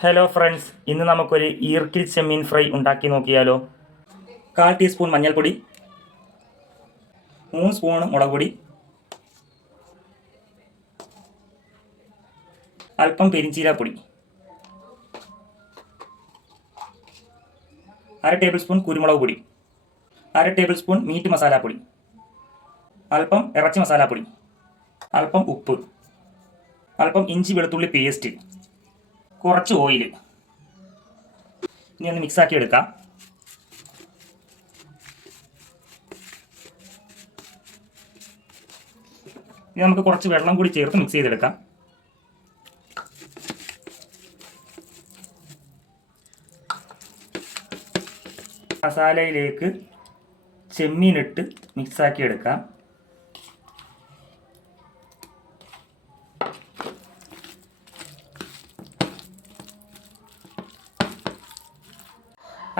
Hello friends ഇന്ന് നമുക്കൊരു ഈർക്കിൽ ചെമ്മീൻ ഫ്രൈ ഉണ്ടാക്കി നോക്കിയാലോ? കാൽ ടീസ്പൂൺ മഞ്ഞൾപ്പൊടി മൂന്ന് സ്പൂൺ മുളക് പൊടി അല്പം പെരിഞ്ചീരാപ്പൊടി അര ടേബിൾ സ്പൂൺ കുരുമുളക് പൊടി അര ടേബിൾ സ്പൂൺ മീറ്റ് മസാലപ്പൊടി അല്പം ഇറച്ചി മസാലപ്പൊടി അല്പം ഉപ്പ് അല്പം ഇഞ്ചി വെളുത്തുള്ളി പേസ്റ്റ്. കുറച്ച് ഓയിൽ ഇനി ഒന്ന് മിക്സാക്കി എടുക്കാം. ഇനി നമുക്ക് കുറച്ച് വെള്ളം കൂടി ചേർത്ത് മിക്സ് ചെയ്തെടുക്കാം. മസാലയിലേക്ക് ചെമ്മീനിട്ട് മിക്സാക്കി എടുക്കാം.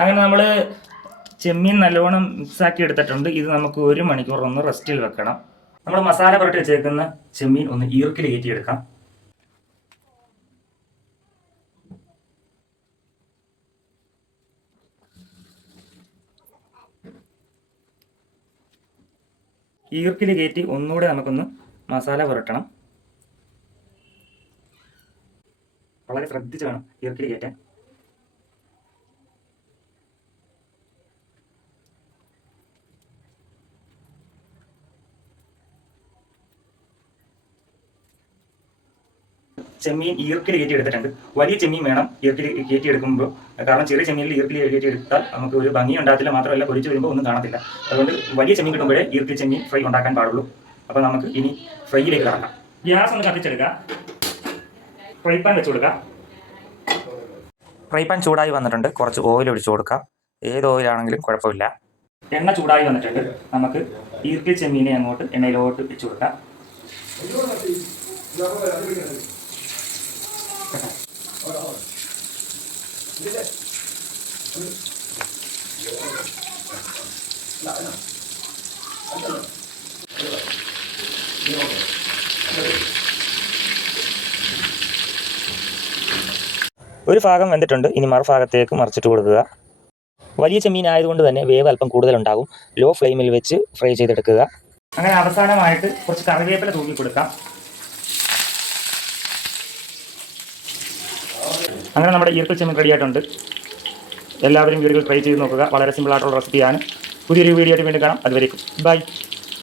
അങ്ങനെ നമ്മൾ ചെമ്മീൻ നല്ലോണം മിക്സാക്കി എടുത്തിട്ടുണ്ട്. ഇത് നമുക്ക് ഒരു മണിക്കൂർ ഒന്ന് റെസ്റ്റിൽ വെക്കണം. നമ്മൾ മസാല പുരട്ടി വെച്ചേക്കുന്ന ചെമ്മീൻ ഒന്ന് ഈർക്കിൽ കയറ്റിയെടുക്കാം ഈർക്കിൽ കയറ്റി ഒന്നുകൂടെ നമുക്കൊന്ന് മസാല പുരട്ടണം. വളരെ ശ്രദ്ധിച്ച് വേണം ഈർക്കിൽ കയറ്റാൻ. ചെമ്മീൻ ഈർക്കിൽ കയറ്റി എടുത്തിട്ടുണ്ട് വലിയ ചെമ്മീൻ വേണം ഈർക്കിൽ കയറ്റി എടുക്കുമ്പോൾ കാരണം ചെറിയ ചെമ്മീനിൽ ഈർക്കിൽ കയറ്റി എടുത്താൽ നമുക്ക് ഒരു ഭംഗി ഉണ്ടാകത്തില്ല മാത്രമല്ല പൊരിച്ച് വരുമ്പോൾ ഒന്നും കാണത്തില്ല. അതുകൊണ്ട് വലിയ ചെമ്മീൻ കിട്ടുമ്പോഴേ ഈർക്കിൽ ചെമ്മീൻ ഫ്രൈ ഉണ്ടാക്കാൻ പാടുള്ളൂ. അപ്പോൾ നമുക്ക് ഇനി ഫ്രൈയിലേക്ക് കടക്കാം. ഗ്യാസ് ഒന്ന് കത്തിച്ചെടുക്കുക. ഫ്രൈ പാൻ വെച്ച് കൊടുക്കുക. ഫ്രൈ പാൻ ചൂടായി വന്നിട്ടുണ്ട്. കുറച്ച് ഓയിൽ ഒഴിച്ചു കൊടുക്കാം. ഏത് ഓയിലാണെങ്കിലും കുഴപ്പമില്ല. എണ്ണ ചൂടായി വന്നിട്ടുണ്ട്. നമുക്ക് ഈർക്കിൽ ചെമ്മീനെ അങ്ങോട്ട് എണ്ണയിലോട്ട് വെച്ച് കൊടുക്കാം. ഒരു ഭാഗം വെന്തിട്ടുണ്ട് ഇനി മറുഭാഗത്തേക്ക് മറിച്ചിട്ട് കൊടുക്കുക. വലിയ ചെമ്മീൻ ആയതുകൊണ്ട് തന്നെ വേവ് അല്പം കൂടുതലുണ്ടാകും. ലോ ഫ്ലെയിമിൽ വെച്ച് ഫ്രൈ ചെയ്തെടുക്കുക. അങ്ങനെ അവസാനമായിട്ട് കുറച്ച് കറിവേപ്പില തൂക്കി കൊടുക്കാം. അങ്ങനെ നമ്മുടെ ഈർക്കൽ ചെമ്മീൻ റെഡി ആയിട്ടുണ്ട്. എല്ലാവരും വീടുകൾ ട്രൈ ചെയ്ത് നോക്കുക. വളരെ സിമ്പിൾ ആയിട്ടുള്ള റെസിപ്പിയാണ് പുതിയൊരു വീഡിയോ ആയിട്ട് വീണ്ടും കാണാം. അതുവരേക്കും. ബൈ